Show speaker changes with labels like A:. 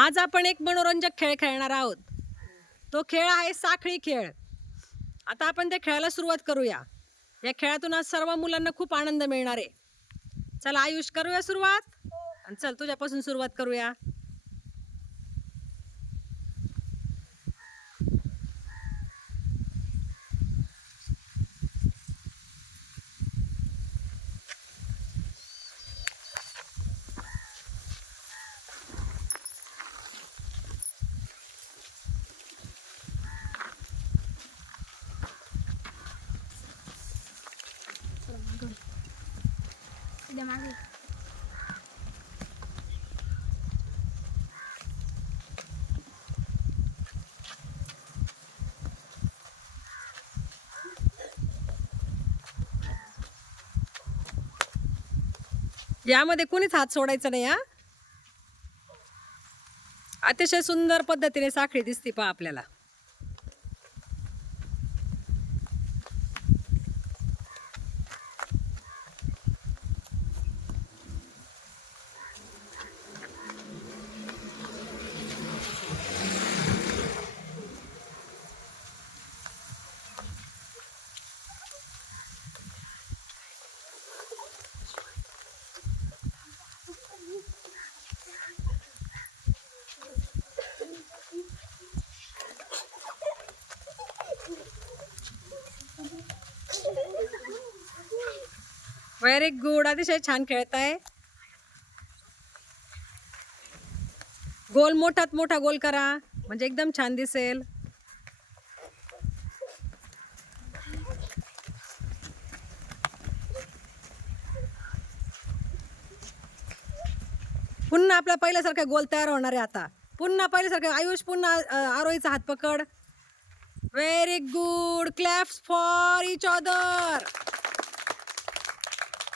A: आज आपण एक मनोरंजक खेळ खेळणार आहोत. तो खेळ आहे साखळी खेळ. आता आपण त्या खेळाला सुरुवात करूया. या खेळातून आज सर्व मुलांना खूप आनंद मिळणार आहे. चला आयुष करूया सुरुवात? आणि चल तुझ्यापासून सुरुवात करूया.
B: उद्या मागे
A: यामध्ये कोणीच हात सोडायचा नाही हा? अतिशय सुंदर पद्धतीने साखळी दिसते पहा आपल्याला. व्हेरी गुड अतिशय छान खेळत आहे गोल मोठात मोठा गोल करा. म्हणजे एकदम छान दिसेल. पुन्हा आपला पहिल्यासारखा गोल तयार होणार आहे आता. पुन्हा पहिल्यासारखं आयुष पुन्हा आरोहीचा हात पकड. Very good claps for each other